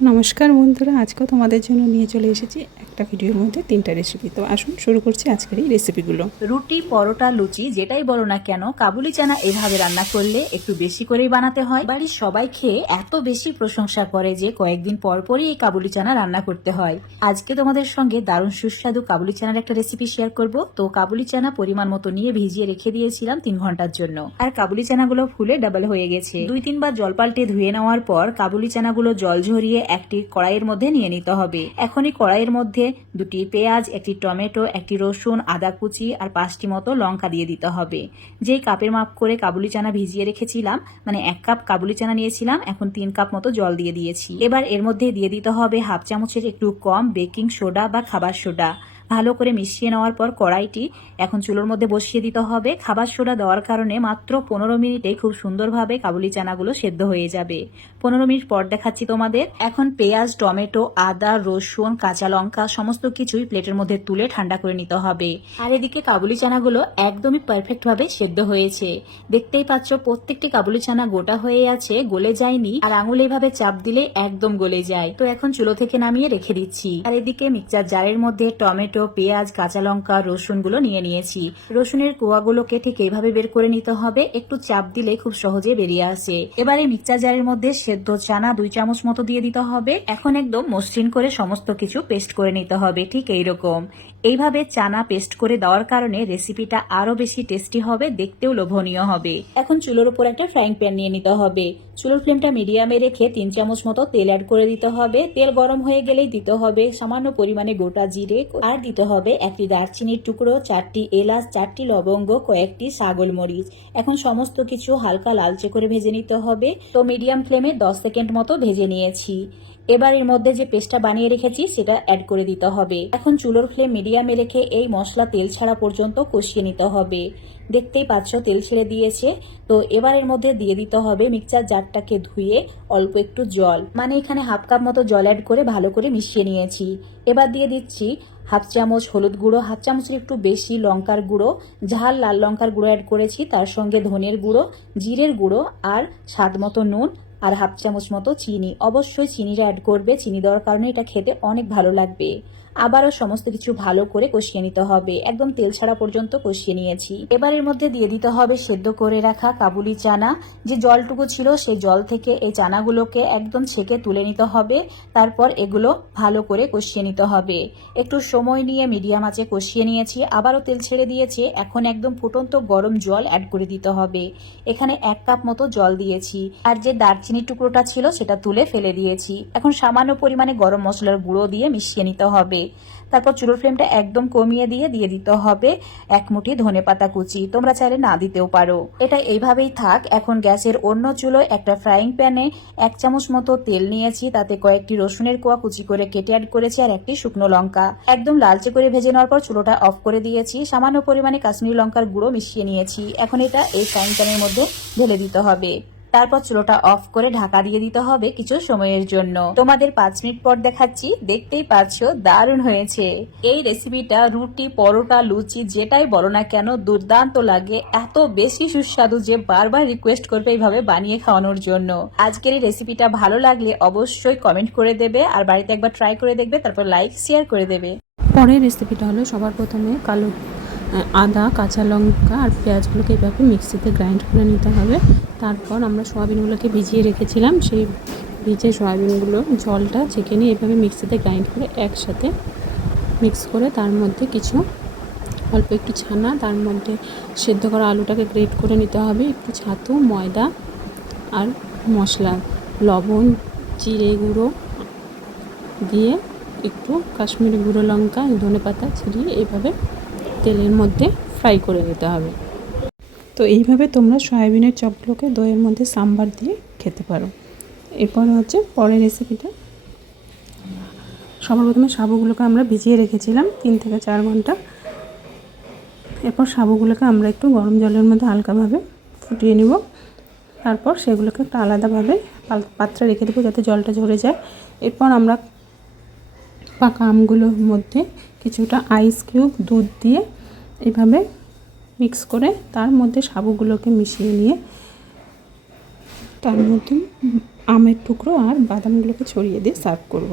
নমস্কার বন্ধুরা, আজকেও তোমাদের জন্য নিয়ে চলে এসেছি একটা ভিডিওর মধ্যে 3টা রেসিপি। তো আসুন শুরু করছি আজকের এই রেসিপিগুলো। রুটি, পরোটা, লুচি যেটাই বলো না কেন, কাবুলি চানা এভাবে রান্না করলে একটু বেশি করেই বানাতে হয়। বাড়ির সবাই খেয়ে এত বেশি প্রশংসা করে যে কয়েকদিন পর পরই এই কাবুলি চানা রান্না করতে হয়। আজকে তোমাদের সঙ্গে দারুণ সুস্বাদু কাবুলি চানার একটা রেসিপি শেয়ার করব। তো কাবুলি চানা পরিমাণ মতো নিয়ে ভিজিয়ে রেখে দিয়েছিলাম 3 ঘন্টার জন্য। আর কাবুলি চানাগুলো ফুলে ডাবল হয়ে গেছে। 2-3 বার জল পাল্টে ধুয়ে নেওয়ার পর কাবুলি চানাগুলো জল ঝরিয়ে একটি কড়াইয়ের মধ্যে নিয়ে নিতে হবে। এখনই কড়াইয়ের মধ্যে 2টি পেঁয়াজ, একটি টমেটো, একটি রসুন, আদা কুচি আর 5টি মতো লঙ্কা দিয়ে দিতে হবে। যেই কাপের মাপ করে কাবুলি চানা ভিজিয়ে রেখেছিলাম, মানে 1 কাপ কাবুলি চানা নিয়েছিলাম, এখন 3 কাপ মতো জল দিয়ে দিয়েছি। এবার এর মধ্যে দিয়ে দিতে হবে হাফ চামচের একটু কম বেকিং সোডা বা খাবার সোডা। ভালো করে মিশিয়ে নেওয়ার পর কড়াইটি এখন চুলোর মধ্যে বসিয়ে দিতে হবে। খাবার সোডা দেওয়ার কারণে মাত্র 15 মিনিটে খুব সুন্দরভাবে কাবুলি চানাগুলো সেদ্ধ হয়ে যাবে। 15 মিনিট পর দেখাচ্ছি তোমাদের। এখন পেঁয়াজ, টমেটো, আদা, রসুন, কাঁচা লঙ্কা সমস্ত কিছুই প্লেটের মধ্যে তুলে ঠান্ডা করে নিতে হবে। আর এদিকে কাবুলি চানাগুলো একদমই পারফেক্ট ভাবে সেদ্ধ হয়েছে। দেখতেই পাচ্ছ প্রত্যেকটি কাবুলি চানা গোটা হয়ে আছে, গলে যায়নি। আর আঙুল এইভাবে চাপ দিলে একদম গলে যায়। তো এখন চুলো থেকে নামিয়ে রেখে দিচ্ছি। আর এদিকে মিক্সচার জারের মধ্যে টমেটো, পেঁয়াজ, কাঁচা লঙ্কা, রসুন গুলো নিয়ে নিয়েছি। রসুনের কোয়াগুলোকে ঠিক এইভাবে বের করে নিতে হবে, একটু চাপ দিলে খুব সহজে বেরিয়ে আসে। এবারে মিক্সচার জারের মধ্যে সেদ্ধ চানা 2 চামচ মতো দিয়ে দিতে হবে। এখন একদম মসৃণ করে সমস্ত কিছু পেস্ট করে নিতে হবে, ঠিক এইরকম। এইভাবে চানা পেস্ট করে দেওয়ার কারণে রেসিপিটা আরো বেশি টেস্টি হবে, দেখতেও লোভনীয় হবে। এখন চুলোর উপর একটা ফ্রাইং প্যান নিয়ে নিতে হবে। চুলোর ফ্লেমটা মিডিয়ামে রেখে 3 চামচ মতো তেল অ্যাড করে দিতে হবে। তেল গরম হয়ে গেলেই দিতে হবে সামান্য পরিমাণে গোটা জিরে, আর দিতে হবে একটি দারচিনির টুকরো, 4টি এলাচ, 4টি লবঙ্গ, কয়েকটি ছাগল মরিচ। এখন সমস্ত কিছু হালকা লালচে করে ভেজে নিতে হবে। তো মিডিয়াম ফ্লেমে 10 সেকেন্ড মতো ভেজে নিয়েছি। এবার এর মধ্যে যে পেস্টটা বানিয়ে রেখেছি সেটা অ্যাড করে দিতে হবে। এখন চুলোর ফ্লেম মিডিয়ামে রেখে এই মশলা তেল ছাড়া পর্যন্ত কষিয়ে নিতে হবে। দেখতেই পাচ্ছ তেল ছেড়ে দিয়েছে। তো এবার এর মধ্যে দিয়ে দিতে হবে মিক্সচার জারটাকে ধুয়ে অল্প একটু জল, মানে এখানে হাফ কাপ মতো জল অ্যাড করে ভালো করে মিশিয়ে নিয়েছি। এবার দিয়ে দিচ্ছি হাফ চামচ হলুদ গুঁড়ো, হাফ চামচের একটু বেশি লঙ্কার গুঁড়ো, ঝাল লাল লঙ্কার গুঁড়ো অ্যাড করেছি, তার সঙ্গে ধনের গুঁড়ো, জিরের গুঁড়ো, আর স্বাদ মতো নুন, আর হাফ চামচ মতো চিনি। অবশ্যই চিনিটা অ্যাড করবে, চিনি দেওয়ার কারণে এটা খেতে অনেক ভালো লাগবে। আবারও সমস্ত কিছু ভালো করে কষিয়ে নিতে হবে, একদম তেল ছাড়া পর্যন্ত কষিয়ে নিয়েছি। এবার এর মধ্যে দিয়ে দিতে হবে সেদ্ধ করে রাখা কাবুলি চানা। যে জলটুকু ছিল সেই জল থেকে এই চানাগুলোকে একদম ছেঁকে তুলে নিতে হবে। তারপর এগুলো ভালো করে কষিয়ে নিতে হবে। একটু সময় নিয়ে মিডিয়াম আঁচে কষিয়ে নিয়েছি, আবারও তেল ছেড়ে দিয়েছে। এখন একদম ফুটন্ত গরম জল অ্যাড করে দিতে হবে। এখানে 1 কাপ মতো জল দিয়েছি। আর যে দারচিনির টুকরোটা ছিল সেটা তুলে ফেলে দিয়েছি। এখন সামান্য পরিমাণে গরম মশলার গুঁড়ো দিয়ে মিশিয়ে নিতে হবে। তারপর চুলোর ফ্লেমটা একদম কমিয়ে দিয়ে দিতে হবে 1 মুঠি ধনেপাতা কুচি। তোমরা চাইলে না দিতেও পারো। এটা এইভাবেই থাক। এখন গ্যাসের অন্য চুলোয় একটা ফ্রাইং প্যানে 1 চামচ মতো তেল নিয়েছি, তাতে কয়েকটি রসুনের কোয়া কুচি করে কেটে অ্যাড করেছি, আর একটি শুকনো লঙ্কা। একদম লালচে করে ভেজে নেওয়ার পর চুলোটা অফ করে দিয়েছি। সামান্য পরিমাণে কাশ্মীরি লঙ্কার গুঁড়ো মিশিয়ে নিয়েছি। এখন এটা এই ফ্রাইং প্যানের মধ্যে ঢেলে দিতে হবে। তারপর চুলোটা অফ করে ঢাকা দিয়ে দিতে হবে কিছু সময়ের জন্য। তোমাদের 5 মিনিট পর দেখাচ্ছি। দেখতেই পাচ্ছ দারুণ হয়েছে। এই রেসিপিটা রুটি, পরোটা, লুচি যেটাই বলো না কেন দুর্দান্ত লাগে। এত বেশি সুস্বাদু যে বারবার রিকোয়েস্ট করবে এইভাবে বানিয়ে খাওয়ানোর জন্য। আজকের এই রেসিপিটা ভালো লাগলে অবশ্যই কমেন্ট করে দেবে, আর বাড়িতে একবার ট্রাই করে দেখবে, তারপর লাইক শেয়ার করে দেবে। পরের রেসিপিটা হলো সবার প্রথমে আদা, কাঁচা লঙ্কা আর পেঁয়াজগুলোকে এইভাবে মিক্সিতে গ্রাইন্ড করে নিতে হবে। তারপর আমরা সয়াবিনগুলোকে ভিজিয়ে রেখেছিলাম, সেই ভিজে সয়াবিনগুলো জলটা ছেঁকে নিয়ে এভাবে মিক্সিতে গ্রাইন্ড করে একসাথে মিক্স করে তার মধ্যে কিছু অল্প একটু ছানা, তার মধ্যে সেদ্ধ করা আলুটাকে গ্রেট করে নিতে হবে, একটু ছাতু, ময়দা আর মশলা, লবণ, জিরে গুঁড়ো দিয়ে একটু কাশ্মীরি গুঁড়ো লঙ্কা, ধনেপাতা ছিটিয়ে এইভাবে তেলের মধ্যে ফ্রাই করে নিতে হবে। তো এইভাবে তোমরা সয়াবিনের চপগুলোকে দইয়ের মধ্যে সাম্বার দিয়ে খেতে পারো। এরপর হচ্ছে পরের রেসিপিটা। সবার প্রথমে সাবুগুলোকে আমরা ভিজিয়ে রেখেছিলাম 3 থেকে 4 ঘন্টা। এরপর সাবুগুলোকে আমরা একটু গরম জলের মধ্যে হালকাভাবে ফুটিয়ে নিব। তারপর সেগুলোকে একটা আলাদাভাবে পাত্রে রেখে দেবো যাতে জলটা ঝরে যায়। এরপর আমরা পাকা আমগুলোর মধ্যে কিছুটা আইস কিউব দুধ দিয়ে এইভাবে মিক্স করে তার মধ্যে সাবুগুলোকে মিশিয়ে নিয়ে তার মধ্যে আমের টুকরো আর বাদামগুলোকে ছড়িয়ে দিয়ে সার্ভ করব।